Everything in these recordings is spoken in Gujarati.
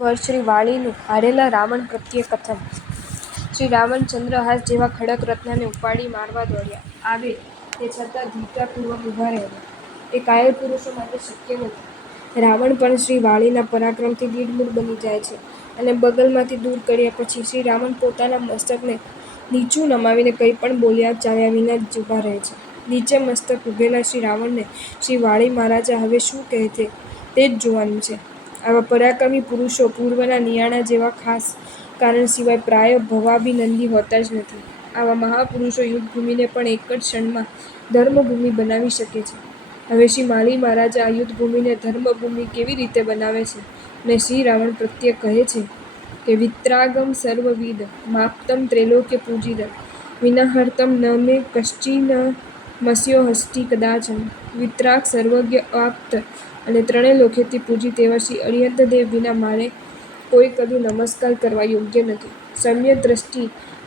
વર્ષ શ્રી વાળીનું હારેલા રાવણ પ્રત્યે કથન. શ્રી રામચંદ્ર હાથ જેવા ખડક રત્નને ઉપાડી મારવા દોડ્યા આવે તે છતાં ધીરતાપૂર્વક ઊભા રહેલા એ કાયર પુરુષો માટે શક્ય નથી. રાવણ પણ શ્રી વાળીના પરાક્રમથી દિઢમૂઢ બની જાય છે અને બગલમાંથી દૂર કર્યા પછી શ્રી રાવણ પોતાના મસ્તકને નીચું નમાવીને કંઈ પણ બોલ્યા ચાલ્યા વિના જ ઊભા રહે છે. નીચે મસ્તક ઊભેલા શ્રી રાવણને શ્રી વાળી મહારાજા હવે શું કહે તે જ જોવાનું છે. આવા પરાક્રમી પુરુષો પૂર્વના નિયાણા જેવા ખાસ કારણ સિવાય પ્રાય ભવાભિનંદી હોતા જ નથી. આવા મહાપુરુષો યુદ્ધભૂમિને પણ એક જ ક્ષણમાં ધર્મભૂમિ બનાવી શકે છે. હવે શ્રી વાળી મહારાજા આ યુદ્ધભૂમિને ધર્મભૂમિ કેવી રીતે બનાવે છે અને શ્રી રાવણ પ્રત્યે કહે છે કે વિત્રાગમ સર્વવિદ માપ્તમ ત્રૈલોક્ય પૂજિત વિનાહર્તમ ન મે કશ્ચિન મસ્યો હસ્તિ કદાચન. વિતરાગ સર્વજ્ઞ આપ્ત અને ત્રણેય લોકેથી પૂજિત એવા શ્રી અરિહંતદેવ વિના મારે કોઈ કદી નમસ્કાર કરવા યોગ્ય નથી. સમ્યક દ્રષ્ટિ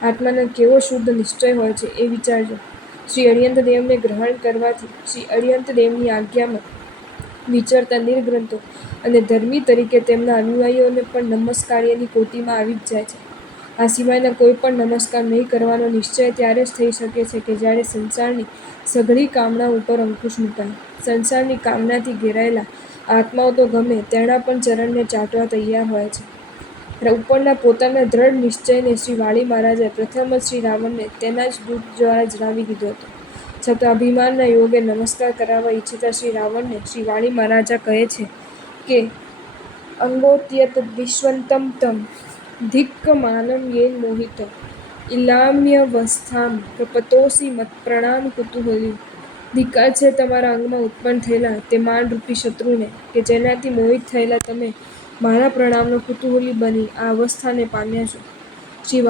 આત્માનો કેવો શુદ્ધ નિશ્ચય હોય છે એ વિચારજો. શ્રી અરિહંતદેવને ગ્રહણ કરવાથી શ્રી અરિહંતદેવની આજ્ઞામાં વિચરતા નિર્ગ્રંથો અને ધર્મી તરીકે તેમના અનુયાયીઓને પણ નમસ્કાર્યની કોટીમાં આવી જ જાય છે. આ સિવાયના કોઈ પણ નમસ્કાર નહીં કરવાનો નિશ્ચય ત્યારે જ થઈ શકે છે કે જ્યારે સંસારની સઘળી કામના ઉપર અંકુશ મુકાય. સંસારની કામનાથી ઘેરાયેલા આત્માઓ તો ગમે તેણા પણ ચરણને ચાટવા તૈયાર હોય છે. ઉપરના પોતાના દ્રઢ નિશ્ચયને શ્રી વાળી મહારાજાએ પ્રથમ જ શ્રી રાવણને તેના જ દૂત દ્વારા જણાવી દીધો હતો. છતાં અભિમાનના યોગે નમસ્કાર કરાવવા ઈચ્છતા શ્રી રાવણને શ્રી વાળી મહારાજા કહે છે કે અંગોત્યત વિશ્વંતમ તમ ધિક્કમાનમ યેન મોહિત ઇલામ્યવસ્થામ પ્રપતોસી મત્પ્રણામ કુતૂહલી. ધિક્કાર છે તમારા અંગમાં ઉત્પન્ન થયેલા તે માનરૂપી શત્રુને કે જેનાથી મોહિત થયેલા તમે મારા પ્રણામનો કુતૂહલી બની આ અવસ્થાને પામ્યા છો. શ્રી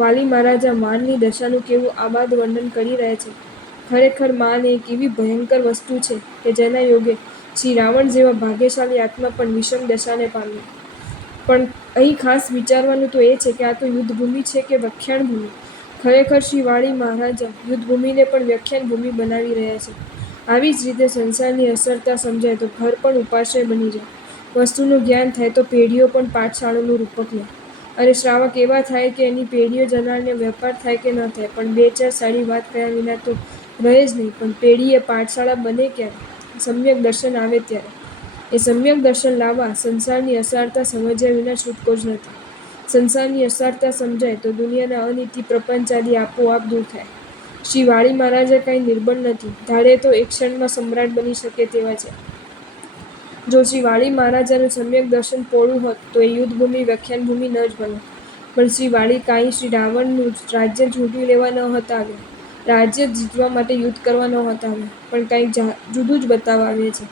વાળી મહારાજા માનની દશાનું કેવું આબાદ વર્ણન કરી રહ્યા છે. ખરેખર માન એક એવી ભયંકર વસ્તુ છે કે જેના યોગે શ્રી રાવણ જેવા ભાગ્યશાળી આત્મા પણ વિષમ દશાને પામ્યો. પણ અહીં ખાસ વિચારવાનું તો એ છે કે આ તો યુદ્ધભૂમિ છે કે વ્યાખ્યાન ભૂમિ. ખરેખર શ્રી વાળી મહારાજા યુદ્ધભૂમિને પણ વ્યાખ્યાન ભૂમિ બનાવી રહ્યા છે. આવી જ રીતે સંસારની અસરતા સમજાય તો ઘર પણ ઉપાશ્રય બની જાય. વસ્તુનું જ્ઞાન થાય તો પેઢીઓ પણ પાઠશાળાનું રૂપક લે અને શ્રાવક એવા થાય કે એની પેઢીઓ જનારને વેપાર થાય કે ન થાય પણ બે ચાર સારી વાત કર્યા વિના તો રહે જ નહીં. પણ પેઢી એ પાઠશાળા બને ક્યારે? સમ્યક દર્શન આવે ત્યારે. એ સમ્યક દર્શન લાવવા સંસારની અસારતા સમજ્યા વિના છૂટકો જ નથી. સંસારની અસારતા સમજાય તો દુનિયાના અનીતિ પ્રપંચાદી આપોઆપ દૂર થાય. શ્રી વાળી મહારાજા કાંઈ નિર્બળ નથી. ધારે તો એક ક્ષણમાં સમ્રાટ બની શકે તેવા છે. જો શ્રી વાળી મહારાજાનું સમ્યક દર્શન પોળું હોત તો એ યુદ્ધભૂમિ વ્યાખ્યાન ભૂમિ ન જ બને. પણ શ્રી વાળી કાંઈ શ્રી રાવણનું રાજ્ય ઝૂંટવી લેવા નહોતા આવ્યા. રાજ્ય જીતવા માટે યુદ્ધ કરવા નહોતા આવ્યા. પણ કાંઈક જુદું જ બતાવવા આવ્યા છે.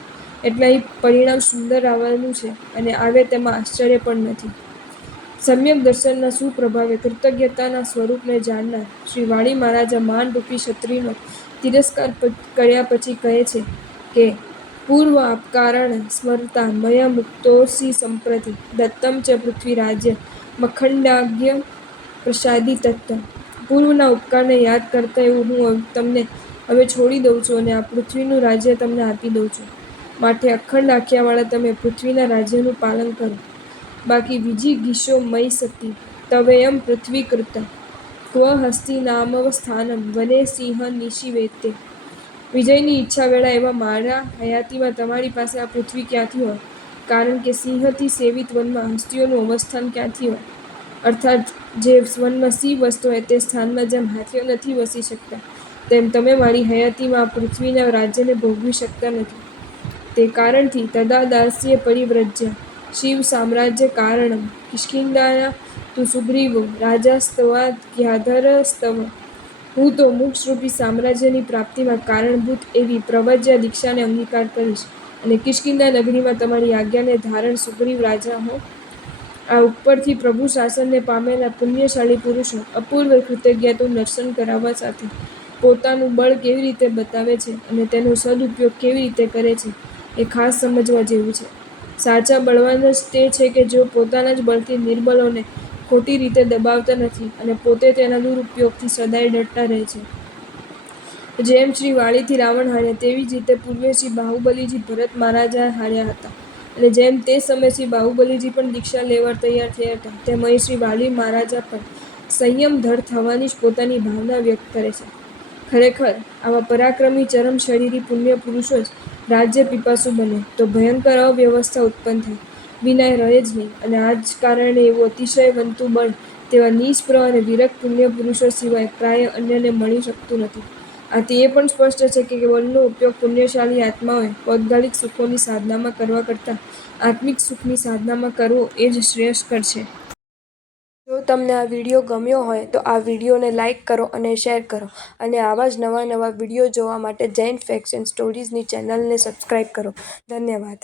એટલે અહીં પરિણામ સુંદર આવવાનું છે અને આવે તેમાં આશ્ચર્ય પણ નથી. સમ્યક દર્શનના સુપ્રભાવે કૃતજ્ઞતાના સ્વરૂપને જાણનાર શ્રી વાળી મહારાજા માનરૂપી ક્ષત્રિયનો તિરસ્કાર કર્યા પછી કહે છે કે પૂર્વ આપકારણ સ્મરતા મયા મુક્તોસી સંપ્રતિ દત્તમ ચ પૃથ્વીરાજ્ય મખંડાજ્ઞ પ્રસાદી તત્ત. પૂર્વના ઉપકારને યાદ કરતા એવું હું તમને હવે છોડી દઉં છું અને આ પૃથ્વીનું રાજ્ય તમને આપી દઉં છું. માટે અખંડ આજ્ઞાવાળા તમે પૃથ્વીના રાજ્યનું પાલન કરો. બાકી વિજિગીષો મયી સતી તવેયં પૃથ્વીકૃત ક્વ હસ્તિનામવ સ્થાનમ વને સિંહ નિશિવેત્ય. વિજયની ઈચ્છા વેળા એવા મારા હયાતીમાં તમારી પાસે આ પૃથ્વી ક્યાંથી હોય? કારણ કે સિંહથી સેવિત વનમાં હસ્તીઓનું અવસ્થાન ક્યાંથી હોય? અર્થાત જે વનમાં સિંહ વસતો હોય તે સ્થાનમાં જેમ હાથીઓ નથી વસી શકતા તેમ તમે મારી હયાતીમાં આ પૃથ્વીના રાજ્યને ભોગવી શકતા નથી. તે કારણથી તદા દાસ્ય પરિવ્રજ્ય શિવ સામ્રાજ્ય કારણમ કિષ્કિંધાયા તુ સુગ્રીવો રાજાસ્તવાદ્યાધરસ્તવ. હું તો મોક્ષરૂપી સામ્રાજ્યની પ્રાપ્તિમાં કારણભૂત એવી પ્રવ્રજ્યા દીક્ષાને અંગીકાર કરીશ અને કિષ્કિંધા નગરીમાં તમારી આજ્ઞાને ધારણ સુગ્રીવ રાજા હો. આ ઉપરથી પ્રભુ શાસનને પામેલા પુણ્યશાળી પુરુષો અપૂર્વ કૃતજ્ઞતાનું દર્શન કરાવવા સાથે પોતાનું બળ કેવી રીતે બતાવે છે અને તેનો સદુપયોગ કેવી રીતે કરે છે એ ખાસ સમજવા જેવું છે. સાચા બળવાન જ તે છે કે જેઓ પોતાના જ બળથી નિર્બળોને ખોટી રીતે દબાવતા નથી અને પોતે તેના દુરુપયોગથી સદાય ડરતા રહે છે. જેમ શ્રી વાળીથી રાવણ હાર્યા તેવી જ રીતે પૂર્વે શ્રી બાહુબલીજી ભરત મહારાજા હાર્યા હતા અને જેમ તે સમયે શ્રી બાહુબલીજી પણ દીક્ષા લેવા તૈયાર થયા હતા, તેમ અહીં શ્રી વાલી મહારાજા પણ સંયમધર થવાની જ પોતાની ભાવના વ્યક્ત કરે છે. ખરેખર આવા પરાક્રમી ચરમ શરીરી પુણ્ય પુરુષો જ રાજ્ય પીપાસુ બને તો ભયંકર અવ્યવસ્થા ઉત્પન્ન થાય, વિનાય રહે જ નહીં. અને આ જ કારણે એવું અતિશયવંતું બળ તેવા નિષ્પ્ર અને વિરક્ત પુણ્ય પુરુષો સિવાય પ્રાય અન્યને મળી શકતું નથી. આથી એ પણ સ્પષ્ટ છે કે બળનો ઉપયોગ પુણ્યશાળી આત્માઓએ પૌદ્ગલિક સુખોની સાધનામાં કરવા કરતાં આત્મિક સુખની સાધનામાં કરવો એ જ શ્રેયસ્કર છે. જો તમને આ વિડીયો ગમ્યો હોય તો આ વિડીયોને લાઇક કરો અને શેર કરો, અને આવા જ નવા વિડીયો જોવા માટે જૈન ફેક્ટ્સ એન્ડ સ્ટોરીઝની ચેનલને સબસ્ક્રાઇબ કરો. ધન્યવાદ.